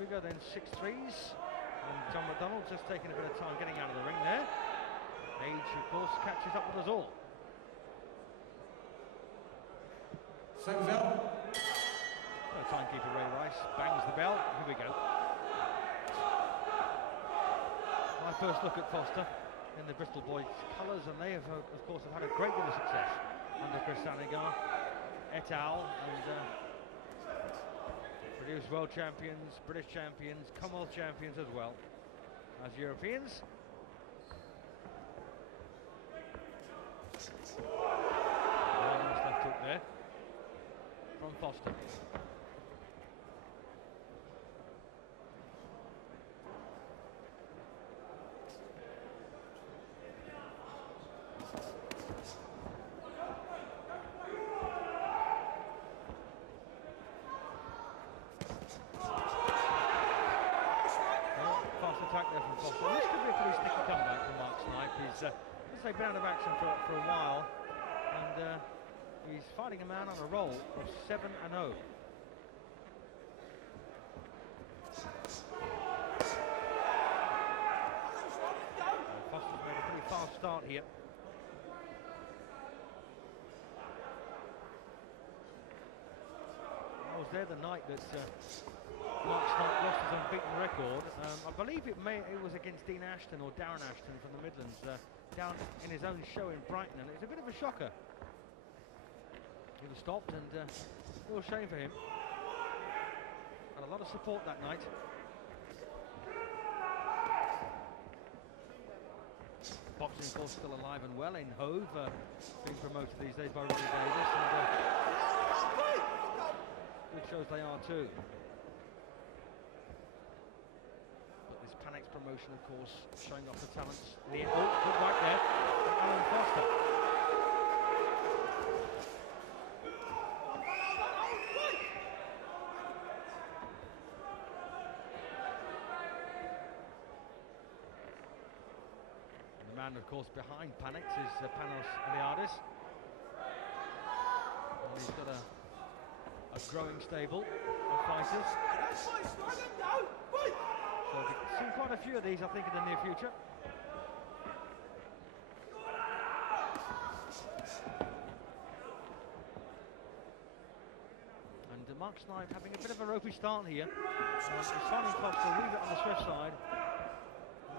we go then, 6-3s. And John McDonald just taking a bit of time getting out of the ring there. Age, of course, catches up with us all. Seconds out. Timekeeper Ray Rice bangs the bell. Here we go. My first look at Foster in the Bristol Boys colours, and they have, of course, have had a great deal of success under Chris Sanigar et al. And produced world champions, British champions, Commonwealth champions as well as Europeans. Left hook there from Foster. Attack there from Foster. This could be a pretty sticky comeback from Mark Snipe. He's been out of action for a while, and he's fighting a man on a roll of 7-0. Foster's made a pretty fast start here. I was there the night that Mark Snipe lost his unbeaten record. I believe it was against Dean Ashton or Darren Ashton from the Midlands, down in his own show in Brighton, and it was a bit of a shocker. He was stopped, and real shame for him. Had a lot of support that night. Boxing, of course, still alive and well in Hove, being promoted these days by Ronnie Davis, and good shows they are too. This Panex promotion, of course, showing off the talents. Oh, good right there from Allan Foster. And the man, of course, behind Panex is Panos Eliadis. And he's got a growing stable of fighters. So we've seen quite a few of these, I think, in the near future. And Mark Snipe having a bit of a ropey start here. He's finding Foster a wee bit on the swift side.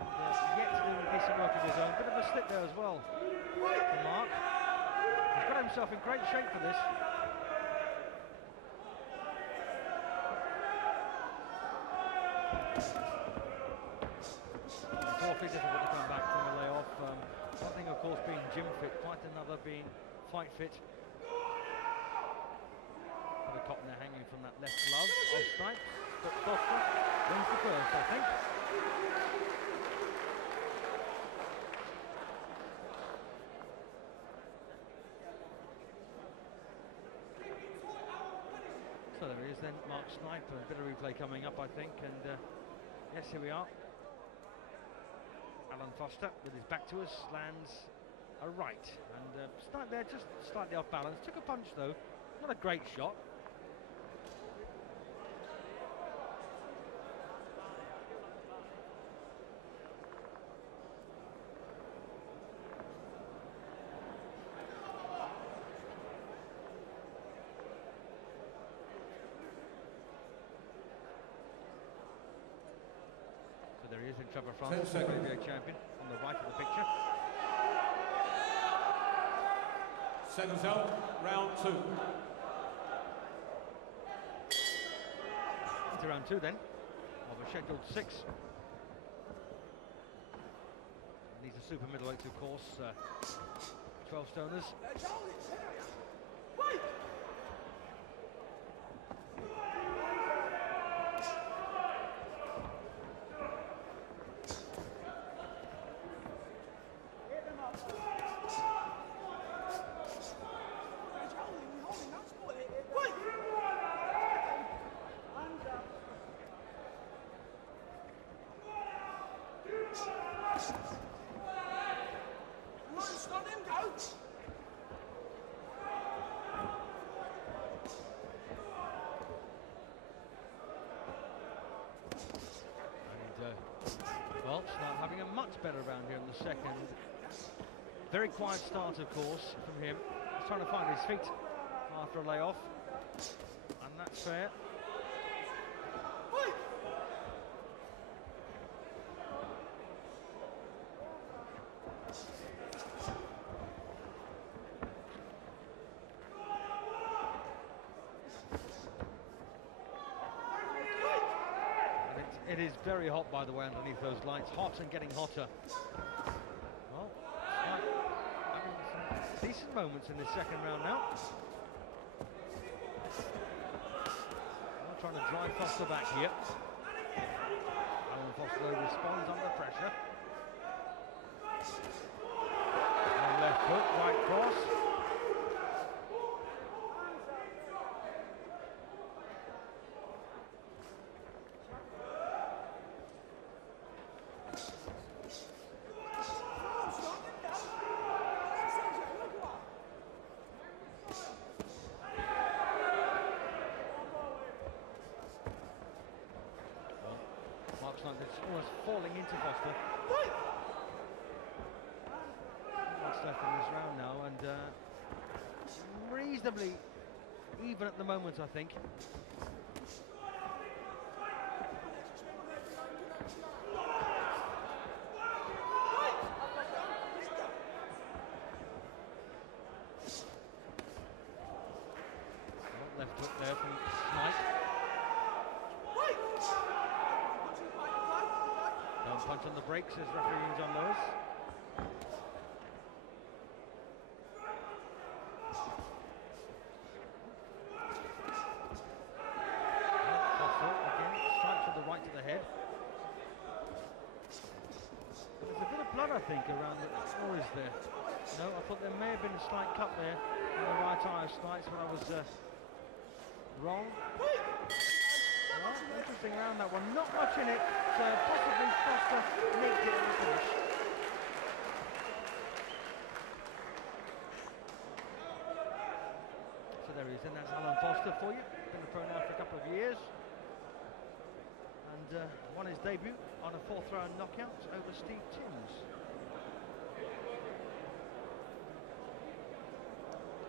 And yet to do a decent work of his own. Bit of a slip there as well for Mark. He's got himself in great shape for this. Awfully difficult to come back from a layoff. One thing, of course, being gym fit, quite another being fight fit. Got a cotton there hanging from that left glove of Snipe, but Foster wins the first, I think. So there he is then, Mark Snipe, a bit of replay coming up, I think, and yes, here we are. Allan Foster, with his back to us, lands a right, and Snipe there just slightly off balance. Took a punch though, not a great shot. So there he is in Trevor Francis, the heavyweight champion, on the right of the picture. Seconds out, round 2. Into round 2 then, of a scheduled 6. And these are super middleweights, of course, 12 stoners. much better around here in the second. Very quiet start, of course, from him. He's trying to find his feet after a layoff, and that's fair. It is very hot, by the way, underneath those lights. Hot and getting hotter. Well, Snipe having some decent moments in this second round now. Well, trying to drive Foster back here. Allan Foster responds under pressure. And left foot, right cross. Mark Snipe is almost falling into Foster. What's left in this round now, and reasonably even at the moment, I think. Well, left hook there from Snipe. Punch on the brakes, says referee John Lewis. Foster again, strikes with the right to the head. There's a bit of blood, I think, around the... Or is there? No, I thought there may have been a slight cut there on the right eye of Snipes, but I was wrong. Well, interesting round, that one. Not much in it, so possibly Foster nicked it at the finish. So there he is, and that's Allan Foster for you. Been a pro now for a couple of years. And won his debut on a fourth round knockout over Steve Timms.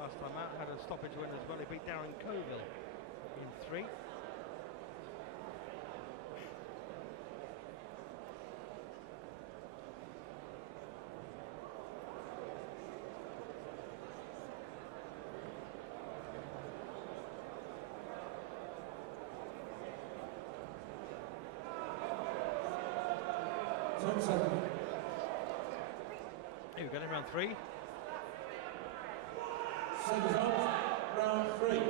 Last time out, had a stoppage win as well. He beat Darren Colville in 3. Here we go, in round 3. Seconds out, round 3.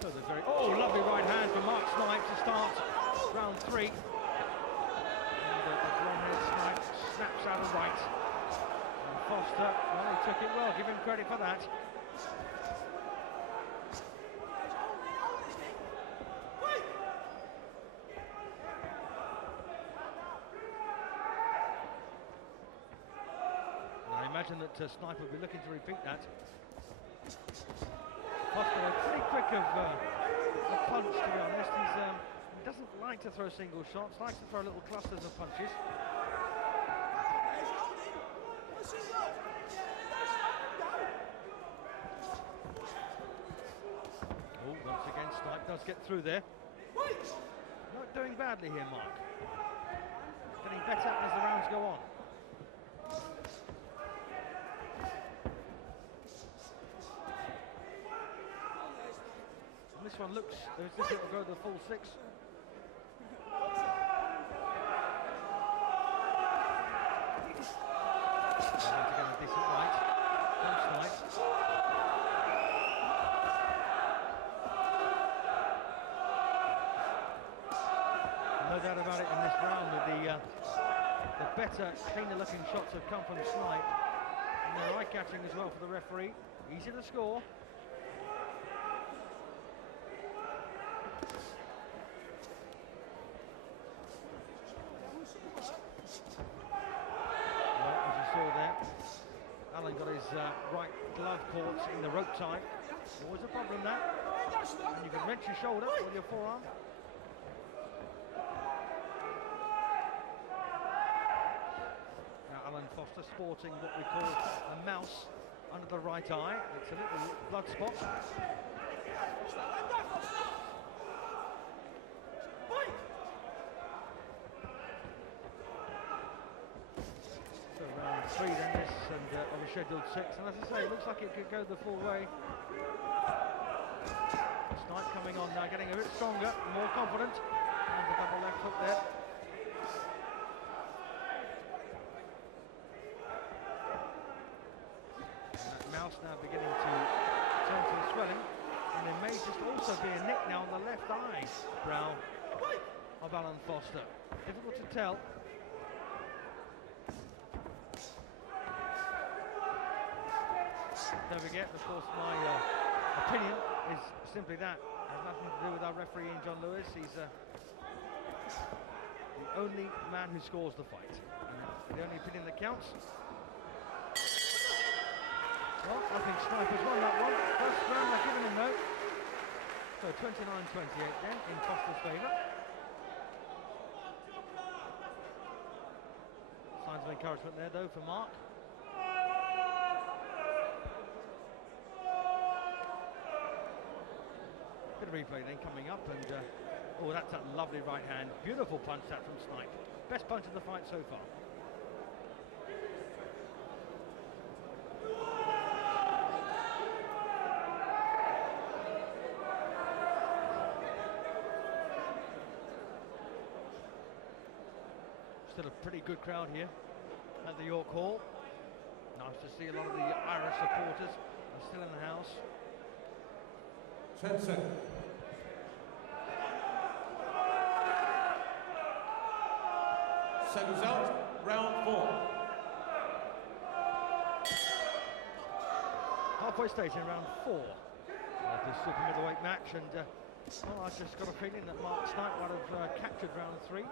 So very, lovely right hand from Mark Snipe to start round 3. And the blonde-haired Snipe snaps out of right. And Foster, well, he took it well, give him credit for that. I imagine that Snipe will be looking to repeat that. Foster pretty quick of a punch, to be honest. He doesn't like to throw single shots, likes to throw little clusters of punches. Oh, once again, Snipe does get through there. Not doing badly here, Mark. Getting better as the rounds go on. This one looks as if it will go to the full 6. Once again, a decent right from Snipe. No doubt about it in this round that the better, cleaner-looking shots have come from Snipe, and they're eye-catching as well for the referee. Easy to score. Allan got his right glove love courts in the rope time. Always a problem that. And you can wrench your shoulder with your forearm. Now Allan Foster sporting what we call a mouse under the right eye. It's a little blood spot. So round 3 then this, and on the scheduled 6, and as I say, it looks like it could go the full way. Snipe coming on now, getting a bit stronger, more confident, and the double left hook there. Mouse now beginning to turn to a swelling, and there may just also be a nick now on the left eye brow of Allan Foster. Difficult to tell. Don't forget, of course, my opinion is simply that. It has nothing to do with our referee, John Lewis. He's the only man who scores the fight. And the only opinion that counts. Well, I think Snipe has won that one. First round I've given him though. So 29-28 then in Foster's favour. Signs of encouragement there though for Mark. Bit of replay then coming up, and oh, that's a lovely right hand. Beautiful punch that from Snipe. Best punch of the fight so far. Still a pretty good crowd here at the York Hall. Nice to see a lot of the Irish supporters are still in the house. 10 seconds. Seconds out, round 4. Halfway stage in round 4 of this super middleweight match, and well, I've just got a feeling that Mark Snipe might have captured round 3 to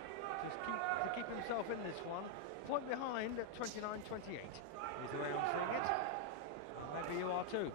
keep himself in this one. Point behind at 29-28 is the way I'm seeing it. And maybe you are too.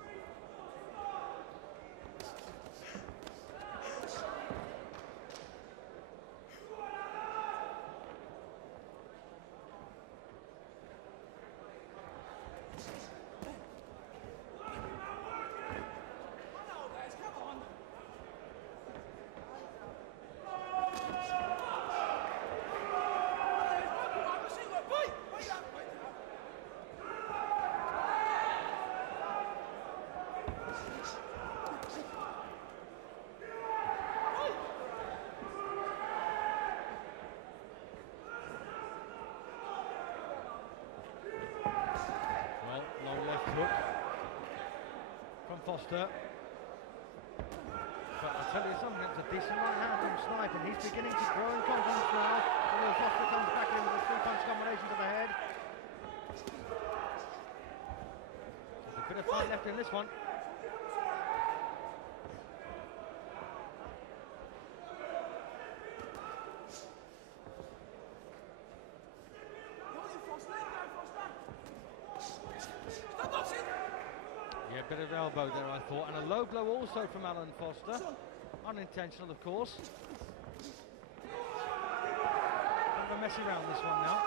Foster, but I tell you something, it's a decent right hand from Snipe, and he's beginning to grow in confidence now. Although Foster comes back in with a 3-punch combination to the head. There's a bit of fight left in this one. Yeah, a bit of elbow there, I thought, and a low blow also from Allan Foster. Unintentional, of course. Bit of a messy round, this one now.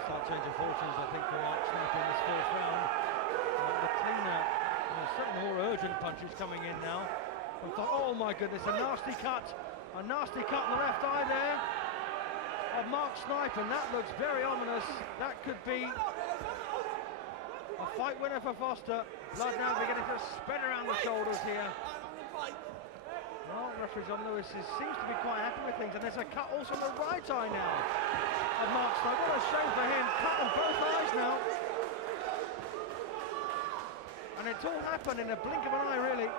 Slight change of fortunes, I think, for Mark Snipe in this 4th round. The cleaner, certainly more urgent punches coming in now. Oh my goodness, a nasty cut in the left eye there of Mark Snipe, and that looks very ominous. That could be a fight winner for Foster. Blood now beginning to spread around the shoulders here. Well, referee John Lewis seems to be quite happy with things, and there's a cut also on the right eye now of Mark Snipe. What a shame for him, cut on both eyes now. And it's all happened in a blink of an eye, really.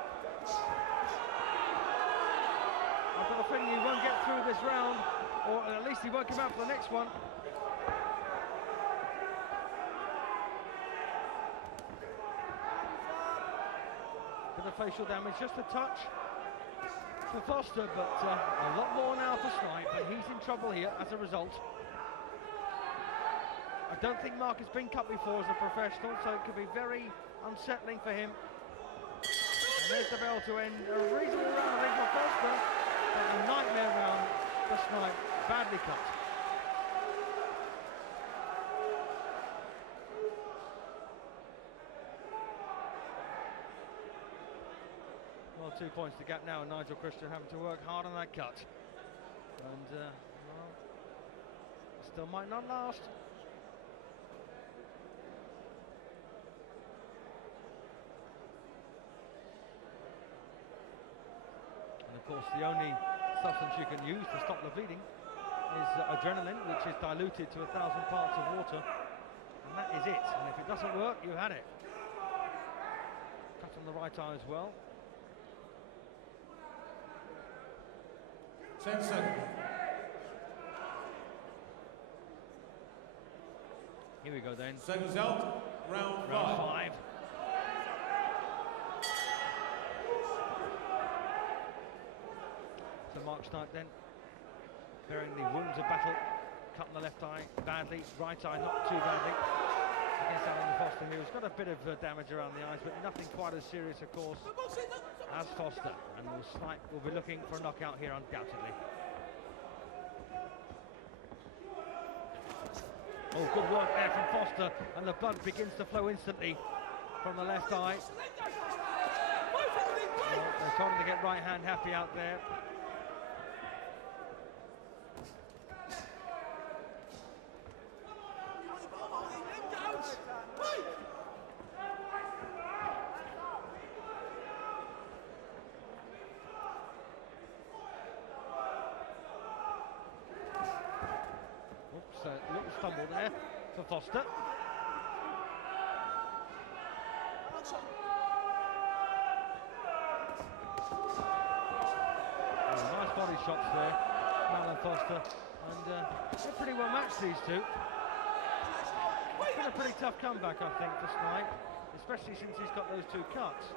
I've got a feeling he won't get through this round, or at least he won't come out for the next one. Bit of facial damage, just a touch for Foster, but a lot more now for Snipe, and he's in trouble here as a result. I don't think Mark has been cut before as a professional, so it could be very unsettling for him. And there's the bell to end a reasonable round, I think, for Foster, but a nightmare round for Snipe, badly cut. Well, 2 points to gap now, and Nigel Christian having to work hard on that cut. And, well, still might not last. And of course, the only substance you can use to stop the bleeding is adrenaline, which is diluted to 1,000 parts of water. And that is it. And if it doesn't work, you had it. Cut on the right eye as well. 10 seconds. Here we go then. Seconds out. Round 5. So Mark Snipe then, bearing the wounds of battle, cut in the left eye badly, right eye not too badly, against Allan Foster, who's got a bit of damage around the eyes, but nothing quite as serious, of course, as Foster. And Snipe will be looking for a knockout here, undoubtedly. Oh, good work there from Foster, and the blood begins to flow instantly from the left eye. Well, they're trying to get right hand happy out there. Oops, a little stumble there for Foster. Nice body shots there, Allan Foster, and they're pretty well matched, these two. It's been a pretty tough comeback, I think, for Snipe, especially since he's got those 2 cuts.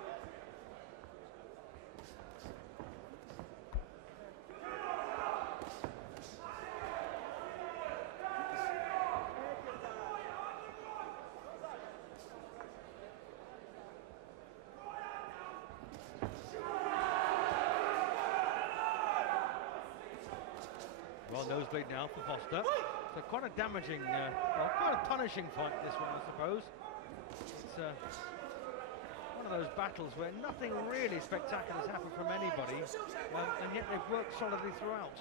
Well, nosebleed now for Foster. So quite a damaging, well, quite a punishing fight, this one, I suppose. It's one of those battles where nothing really spectacular has happened from anybody, and yet they've worked solidly throughout.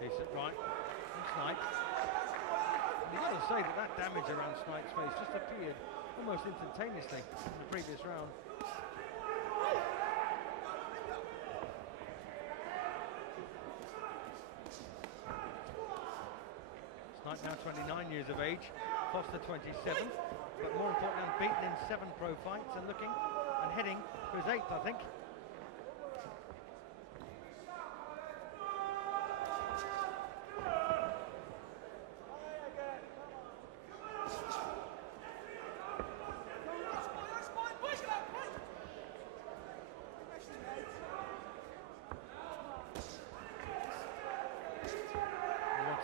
Decent right from Snipe. And you've got to say that damage around Snipe's face just appeared almost instantaneously in the previous round. Snipe now 29 years of age, Foster 27, but more importantly unbeaten in 7 pro fights and looking and heading for his 8th, I think.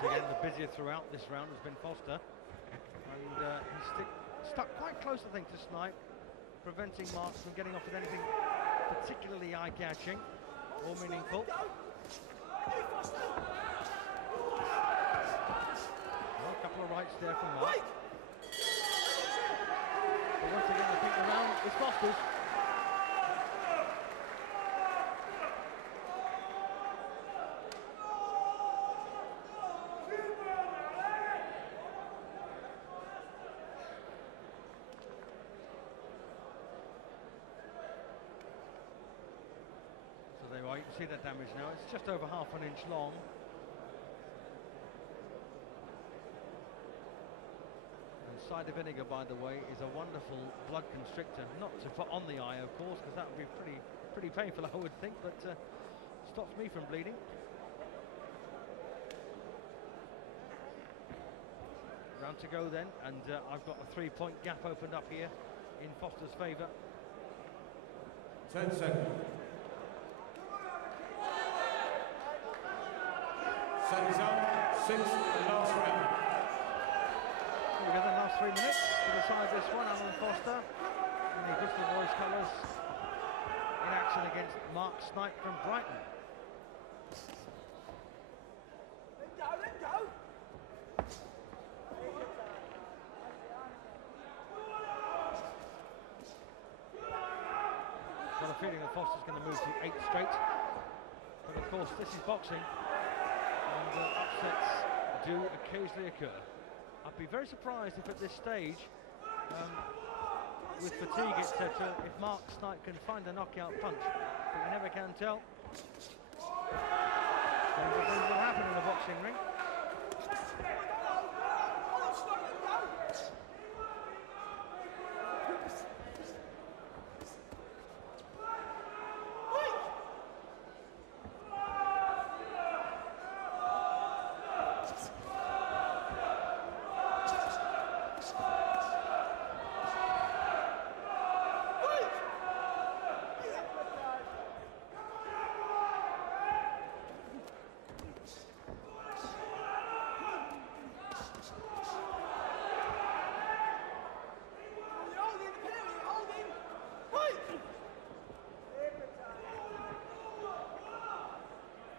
Again, the busier throughout this round has been Foster, and he's stuck quite close, I think, to Snipe, preventing Mark from getting off with anything particularly eye-catching or meaningful. Well, a couple of rights there from Mark. But once again, I think the round is Foster's. There you are, you can see that damage now. It's just over ½ an inch long. And cider vinegar, by the way, is a wonderful blood constrictor. Not to put on the eye, of course, because that would be pretty painful, I would think, but stops me from bleeding. Round to go then, and I've got a 3-point gap opened up here in Foster's favour. 10 seconds. Seconds out. 6th and last round. Here we go, the last 3 minutes to decide this one. Allan Foster in the Bristol Boys colours in action against Mark Snipe from Brighton. Got a feeling that Foster's going to move to 8 straight, but of course this is boxing, and upsets do occasionally occur. I'd be very surprised if at this stage, with fatigue etc., if Mark Snipe can find a knockout punch, but you never can tell. Dangerous things will happen in a boxing ring.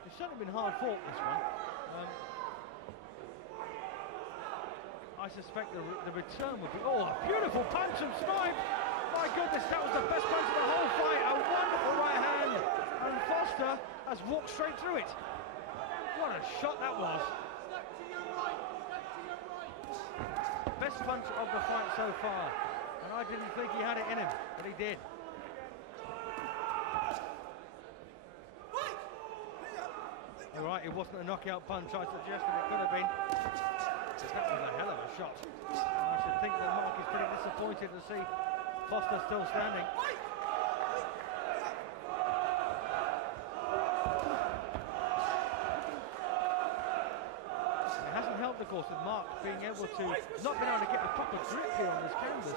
It's certainly been hard fought, this one. I suspect the return would be... Oh, a beautiful punch from Snipe! My goodness, that was the best punch of the whole fight. A wonderful right hand, and Foster has walked straight through it. What a shot that was. Best punch of the fight so far, and I didn't think he had it in him, but he did. You're right, it wasn't a knockout punch. I suggested it could have been. That was a hell of a shot. And I should think that Mark is pretty disappointed to see Foster still standing. And it hasn't helped, of course, with Mark being able to, not being able to get a proper grip here on this canvas.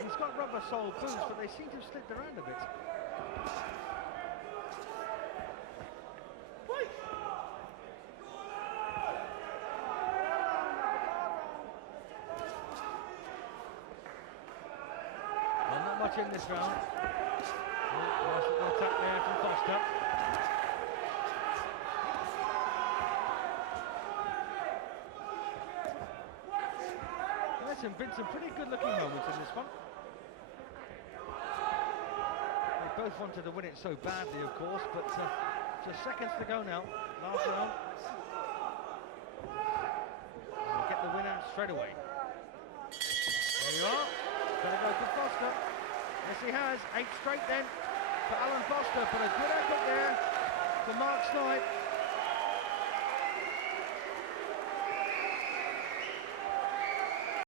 He's got rubber-soled boots, but they seem to have slipped around a bit. Much in this round. Nice little attack there from Foster. There's been some pretty good looking moments in this one. They both wanted to win it so badly, of course, but just seconds to go now. Last round. And get the winner straight away. There you are. Gonna go for Foster. Yes, he has. 8 straight then for Allan Foster, but a good effort there for Mark Snipe.